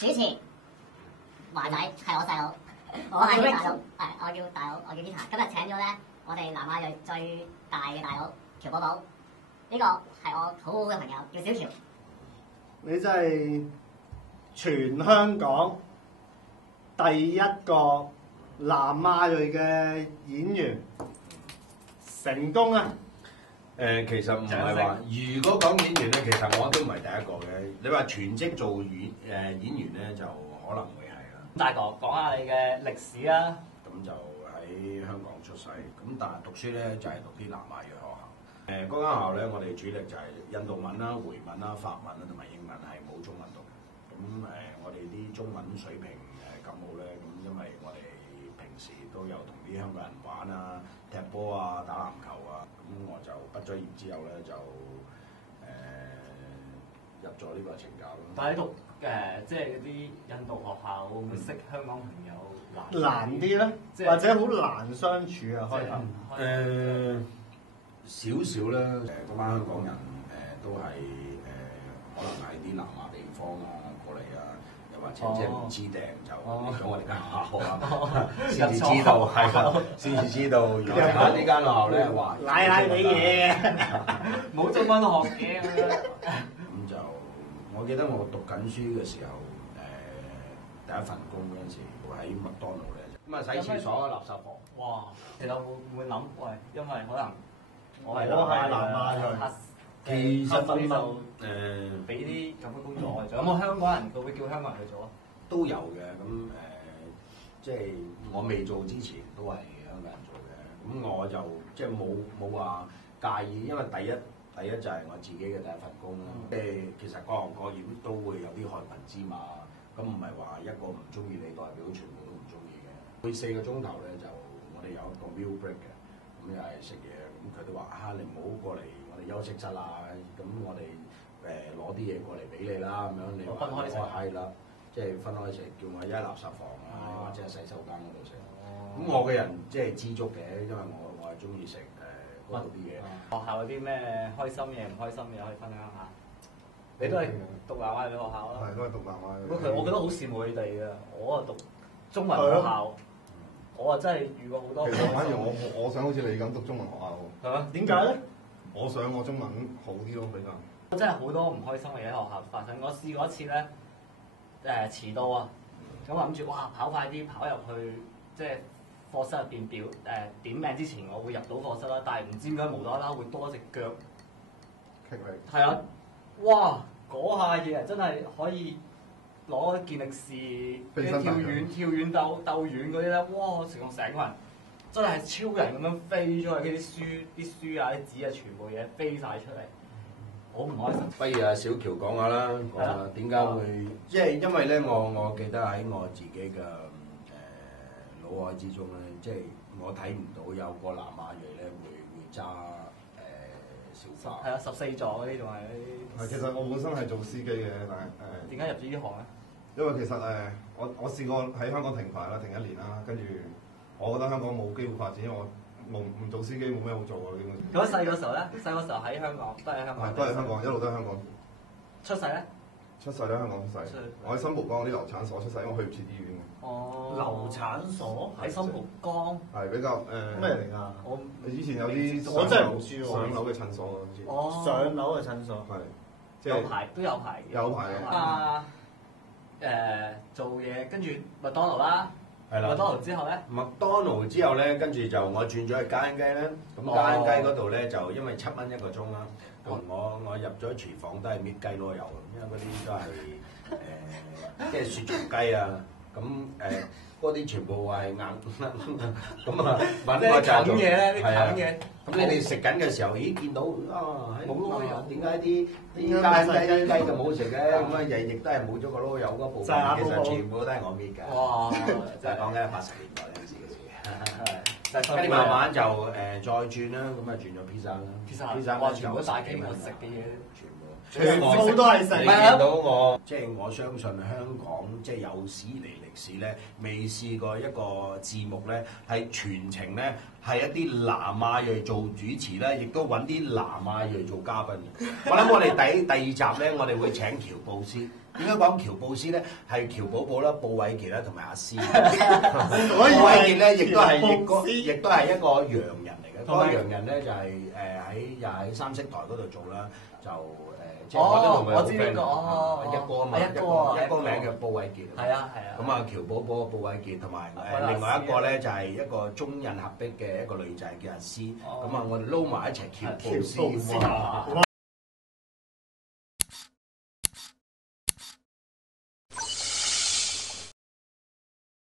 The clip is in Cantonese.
主持華仔係我細佬，我係大佬，我叫大佬，我叫 Peter。今日請咗咧我哋南亞裔最大嘅大佬喬寶寶，呢個係我好好嘅朋友叫小喬。你真係全香港第一個南亞裔嘅演員，成功啊！其實唔係話，如果講演員咧，其實我都唔係第一個嘅。你話全職做演員咧，就可能會係啦。大哥，講下你嘅歷史啦。咁就喺香港出世，咁但係讀書咧就係讀啲南亞裔學校。嗰間學校咧，我哋主力就係印度文啦、回文啦、法文啦同埋英文，係冇中文讀嘅。咁我哋啲中文水平咁好咧，咁因為我哋平時都有同啲香港人玩啊、踢波啊、打籃球啊，咁我就畢咗業之後咧就入咗呢個懲教咯。但係讀即係嗰啲印度學校，會唔會識香港朋友難啲咧，或者好難相處啊？開頭少少啦，嗰班香港人都係可能喺啲南亞地方啊過嚟啊，又或者即係唔知訂就嚟咗我哋間學校啊，先至知道係啦，先至知道原來呢間學校咧話奶你嘢嘅，冇中文學嘅咁就我記得我讀緊書嘅時候，第一份工嗰陣時喺麥當勞咧，咁啊洗廁所啊垃圾房。哇！其實會唔會諗喂？因為可能我係南亞裔，其實分就俾啲咁嘅工作我做。有冇香港人佢會叫香港人去做啊？都有嘅，咁即係我未做之前都係香港人做嘅，咁我就即係冇話介意，因為第一就係我自己嘅第一份工啦。即係其實各行各業都會有啲害群之馬，咁唔係話一個唔中意你代表全部都唔中意嘅。每4個鐘頭咧就我哋有一個 meal break 嘅，咁又係食嘢，咁佢都話你唔好過嚟我哋休息室啦，咁我哋攞啲嘢過嚟俾你啦，咁樣你話我係啦。即係分開食，叫我喺垃圾房啊，或者係洗手間嗰度食。咁我嘅人即係知足嘅，因為我係中意食嗰度啲嘢。學校有啲咩開心嘢、唔開心嘢可以分享下？你都係讀南亞裔學校啦，係都係讀南亞裔。我覺得好羨慕你哋嘅。我啊讀中文學校，我啊真係遇過好多。其實反而我想好似你咁讀中文學校喎。係嘛？點解咧？我想我中文好啲咯，比較。我真係好多唔開心嘅嘢喺學校發生。我試過一次咧。遲到啊！咁諗住哇跑快啲跑入去，即係課室入邊點名之前，我會入到課室啦。但係唔知點解無啦啦會多一隻腳棘你。係啊！哇！嗰下嘢啊，真係可以攞健力士嘅跳遠鬥遠嗰啲咧，哇！成個人真係超人咁樣飛出去，啲書啊、啲紙啊，全部嘢飛晒出嚟。好唔開心。不如阿小喬講下啦，講下點解會，即係因為咧，我記得喺我自己嘅腦海之中咧，即係我睇唔到有個南亞裔咧會揸小巴。係啊，14座嗰啲仲係嗰啲。其實我本身係做司機嘅，但係點解入咗呢行咧？因為其實我試過喺香港停牌啦，停1年啦，跟住我覺得香港冇機會發展，因為我唔做司機冇咩好做啊！基本上。咁細個時候咧，喺香港，都係香港。都係香港，一路都係香港。出世咧？出世都喺香港出世。我喺新蒲崗嗰啲流產所出世，因為去唔切醫院嘅。哦。流產所喺新蒲崗。係比較咩嚟㗎？我以前有啲我真係唔知喎。上樓嘅診所好似。哦。上樓嘅診所。係。有牌都有牌嘅。有牌嘅。做嘢跟住麥當勞啦。係啦，麥當勞之後咧，麥當勞之後咧，跟住就我轉咗去家欣雞啦。咁家欣雞嗰度咧就因為7蚊1個鐘啦。咁我入咗廚房都係搣雞攞油，因為嗰啲都係即係雪藏雞啊。咁嗰啲全部係硬咁啊，揾我就做嘢咧，啲係嘢。咁你哋食緊嘅時候，咦見到冇攞油，點解啲家欣雞咁好食嘅？咁啊亦都係冇咗個攞油嗰部分，其實全部都係我搣㗎。哇！就係講緊80年代嗰陣時嘅事。跟住慢慢就再轉啦，咁啊轉咗 pizza 啦。pizza 哇！全部都大機我食嘅嘢，全部都係食。你見到我，即係我相信香港即係有史以嚟歷史咧，未試過一個節目咧係全程咧係一啲南亞裔做主持咧，亦都揾啲南亞裔做嘉賓。我諗我哋第2集咧，我哋會請喬布斯。點解講喬布斯咧？係喬寶寶啦、布偉傑啦同埋阿詩。所以布偉傑咧，亦都係喬布斯亦都係一個洋人嚟嘅。嗰個洋人咧就係又喺三色台嗰度做啦，就即係我都同佢好 friend 一哥啊嘛，一哥名叫布偉傑。係啊係啊。咁啊，喬寶寶、布偉傑同埋另外一個咧就係一個中印合璧嘅一個女仔叫阿詩。咁啊，我哋撈埋一齊喬布斯。